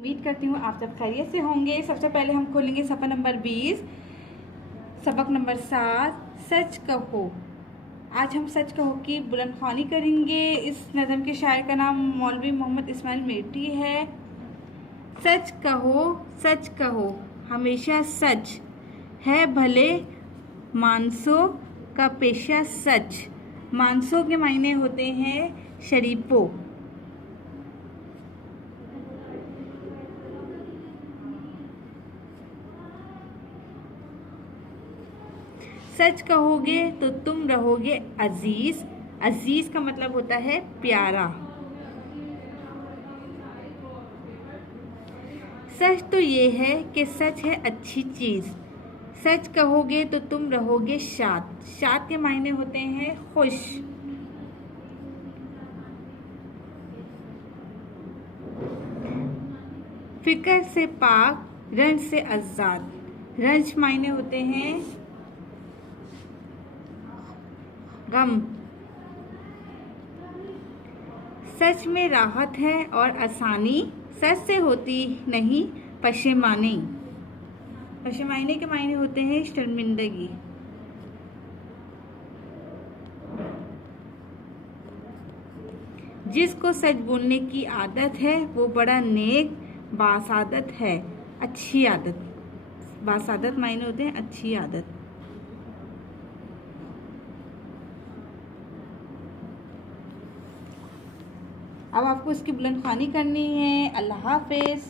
उम्मीद करती हूँ आप सब खैरियत से होंगे। सबसे पहले हम खोलेंगे सफ़ा नंबर 20, सबक नंबर 7, सच कहो। आज हम सच कहो की बुलंद ख्वानी करेंगे। इस नज़म के शायर का नाम मौलवी मोहम्मद इस्माइल मेटी है। सच कहो हमेशा सच है भले मानसों का पेशा सच। मानसों के मायने होते हैं शरीफों। सच कहोगे तो तुम रहोगे अजीज। अजीज का मतलब होता है प्यारा। सच तो ये है कि सच है अच्छी चीज। सच कहोगे तो तुम रहोगे शाद। शाद के मायने होते हैं खुश। फिक्र से पाक, रंज से आजाद। रंज मायने होते हैं गम। सच में राहत है और आसानी, सच से होती नहीं पशेमानी। पशेमानी के मायने होते हैं शर्मिंदगी। जिसको सच बोलने की आदत है वो बड़ा नेक बासादत है। अच्छी आदत, बासादत मायने होते हैं अच्छी आदत। अब आपको इसकी बुलंद ख्वानी करनी है। अल्लाह हाफिज़।